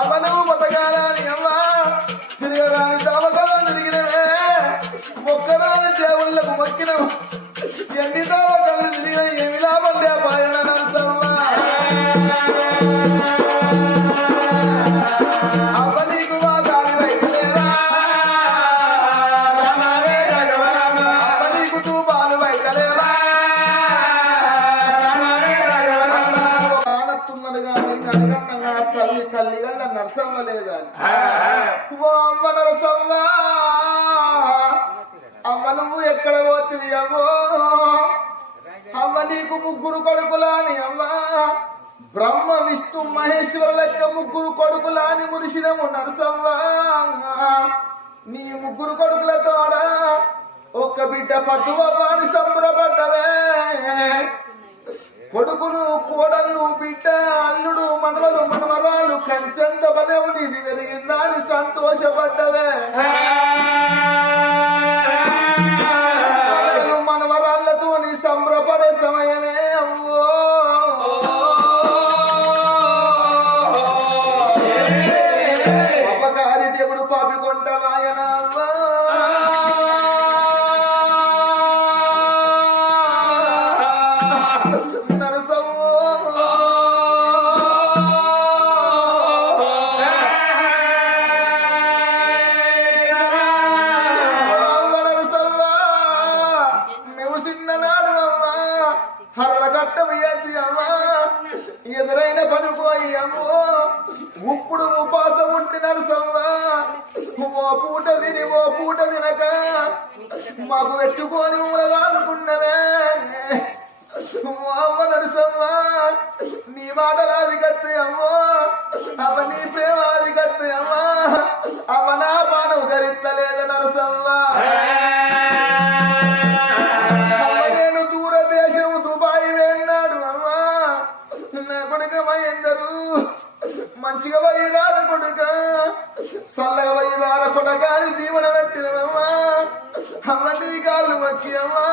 అవను బతకాలని అమ్మా తిరగరాని దావకాలం తిరిగినవే మొక్కరాని దేవుళ్ళకు మొక్కినవు ఎన్ని దావకాలు తిరిగిన ఏమి లాభం లేపాయన నరసమ్మ అవ్వ నీకు మా గాలి వైద్యలేదా అవ్వ నీకు తూపాలు వైద్యలేదా ఆనత్తున్నది కానీ కనగన్నగా తల్లి తల్లిగా నరసమ్మ లేదా అమ్మ నరసమ్మ అమ్మ నువ్వు ఎక్కడ పోతుంది అమ్మో అమ్మ నీకు ముగ్గురు కొడుకులాని అమ్మ బ్రహ్మ విష్ణు మహేశ్వర లెక్క ముగ్గురు కొడుకులాని మురిసినము నరసమ్మ నీ ముగ్గురు కొడుకులతోడా ఒక్క బిడ్డ పట్టువని సంబరపడ్డవే కొడుకులు కోడళ్ళు బిడ్డ అల్లుడు మనవలు మనవరాలు కంచంత బలవు నీది వెలిగిందని సంతోషపడ్డవే మనవరాళ్లతో నీ సంబరపడే సమయమే అవ్వో అపకారి దేవుడు పాపికొంటవాయన అవ్వా ఎదురైన పడిపోయి అమ్మో ఇప్పుడు ఉపాసం ఉండి నరసమ్మ ఓ పూట తిని ఓ పూట తినక మాకు పెట్టుకొని ఊరదానుకున్నవే అమ్మ నరసమ్మ నీ మాటలాది కత్తి అమ్మో అవ నీ ప్రేమాది కత్తి అమ్మా అవ నా పానం ధరిస్తలేదు నరసమ్మ నేను దూరదేశం దుబాయ్ వెళ్ళాడు అమ్మా నా కొడుక ఎందరు మంచిగా వైరార కొడుక చల్లగా వైరార కొడక అని దీవెన పెట్టినవమ్మా అమ్మ నీ గాళ్ళు మక్కి అమ్మా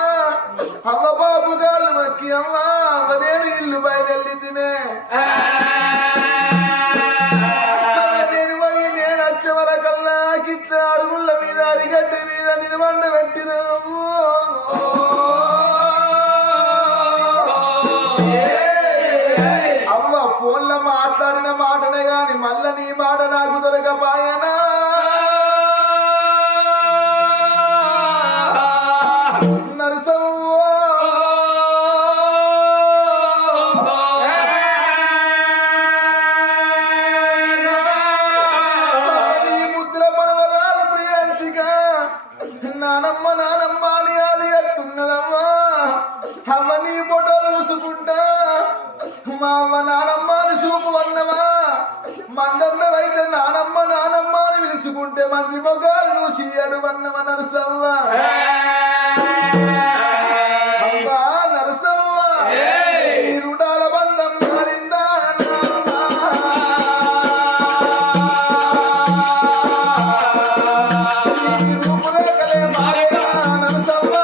అమ్మ బాబు గాళ్ళు మక్కి అమ్మా అమ్మ నేను ఇల్లు బయలుదేరి తినే నేను పోయి నేను వచ్చేవల కల్లా గిట్ల అరుగుళ్ళ మీద అడిగడ్డి మీద నిలబండ పెట్టినాము ఫోన్లో మాట్లాడిన మాటనే గాని మళ్ళా నీ మాట నాకు దొరకపాయనా నరసమ్మ నీ ముద్ర మనవరాలు ప్రియాంతిగా నానమ్మ నానమ్మ అని అది ఎత్తున్నదమ్మా అమ్మ నీ ఫోటోలు చూసుకుంటా మా అమ్మ నానమ్మ అని చూపు అన్నమా మందరితో నానమ్మ నానమ్మ అని పిలుచుకుంటే మంది మొగాలు చూసి అడువన్నమ నరసమ్మ అమ్మా నరసమ్మ ఈ రుడాల బంధం మారిందా రూపురేఖలే మారేదా నరసమ్మ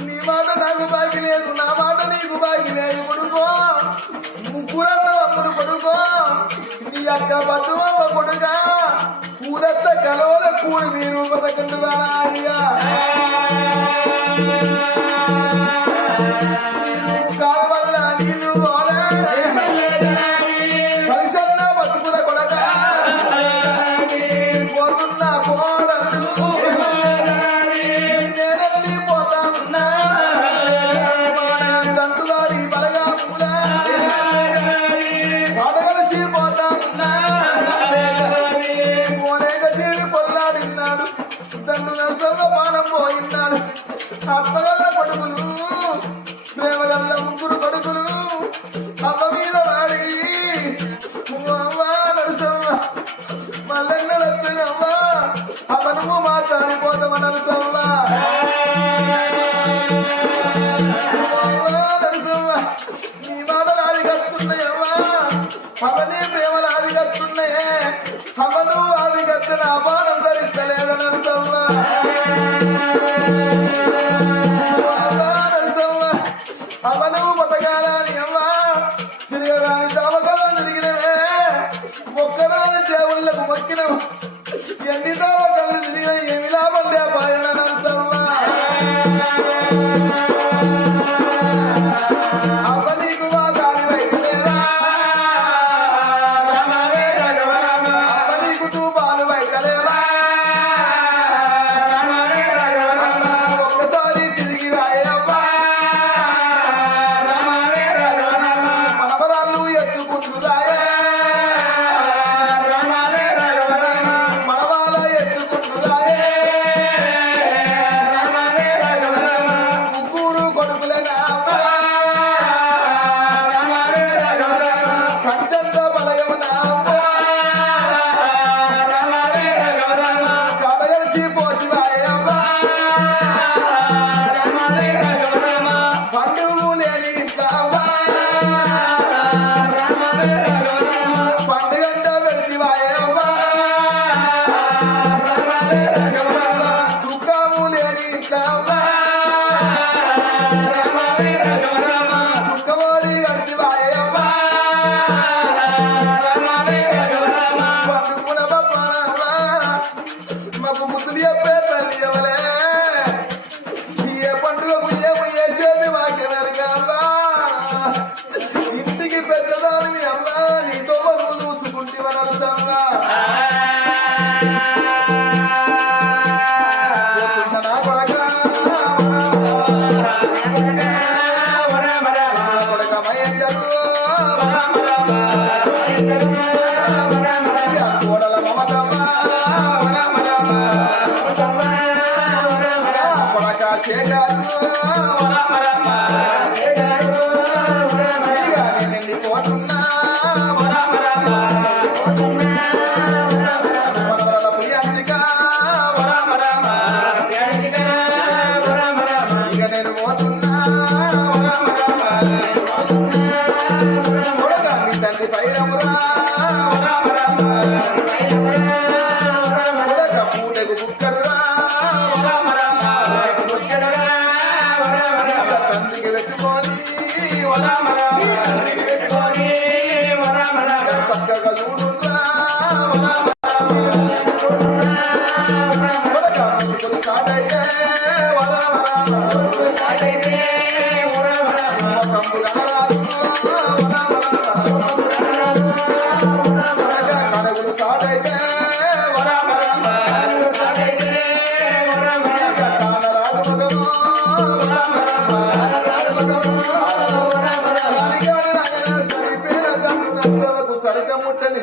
నీ మాట నాకు బాగి లేదు, నా మాట నీకు బాగి లేదు కొడుకో. ముగ్గురన్న అప్పుడు కొడుకో నీ అక్క బతువమ్మ కొడుగా కూరత్త కలవల కూడి మీరు బతకండురా అయ్యా. కావల్ల నీళ్ళు పరిసన్న బతుకుల కొడక పోతున్న కోడలు నేనెళ్ళి పోతా ఉన్నా తండ్రుగారి బలగా కూడా పడగలిసి పోతా ఉన్నా పోలేక జీవి పొల్లాడిన్నాడు తండ్రు నరసంగా పానం పోయిన్నాడు. అప్పగల్ల కొడుకులు ప్రేమగల్ల ముగ్గురు కొడుకులు అమ్మ మీద వాడి అమ్మ నరసమ్మ మల్లెన్నడమ్మా అమ్మ నువ్వు మాట్లాడిపోతామ నరసమ్మ నరసమ్మ నీ మాటలు ఆదిగస్తున్నాయమ్మా అవన్నీ ప్రేమలు ఆదిగస్తున్నాయే అమ్మ నువ్వు ఆదిగత్తిన అపానం ధరించలేద నరసమ్మ అమ్మ నువ్వు బతకాలని అమ్మా తిరగరాని దావకాలను తిరిగినవే మొక్కరాని దేవుళ్ళకు మొక్కినవు ఎన్ని దావకాలను తిరిగిన ఏమి లాభం లేపాయన నరసమ్మ అమ్మ నీకు మా గాలి వైద్యలేదా అమ్మ నీకు తూపాలు వైద్యలేదా ఒక్కసారి తిరిగి రాయమ్మా మనవరాళ్ళు ఎత్తుకుంటురాయే మనవాళ్ళ ఎత్తుకుంటురాయే ముగ్గురు కొడుకులేనా కంచంత బలయమునా కడగలిసి పోచివాయమ్మా పండుగ లేని ఇంట్లమ్మా పండుగంట వెళ్తివాయమ్మా దుఃఖము లేని ఇంట్లమ్మా దుఃఖమోడి గడిచివాయమ్మా పండుకున బప్పనమ్మా మాకు ముద్దులు చెప్పే తల్లి ఎవలే ఏ పండుగకు ఏమి చేసేది మాకే వెరగమ్మా ఇంటికి పెద్దదాని అమ్మా నీతో మనం చూసుకుంటే నరసమ్మా నా కొడక కొడక మహేందరు కోడల మమతమ్మ కొడక శేఖరు నేను పోతున్నా మనవరాల ప్రియాంశిక ఇక నేను పోతున్నా కొడక మీ తండ్రి పైరమురా కొడక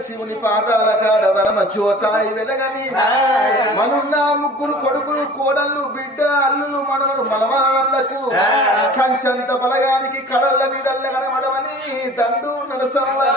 శివుని పాదాల కాడ వరమ చోతాయి వెలగని మనున్న ముగ్గురు కొడుకులు కోడళ్ళు బిడ్డ అల్లులు మనవలు మనవలకు కంచంత బలగానికి కడళ్ళ నీడల్ల కనబడమని దండు నడసల్లా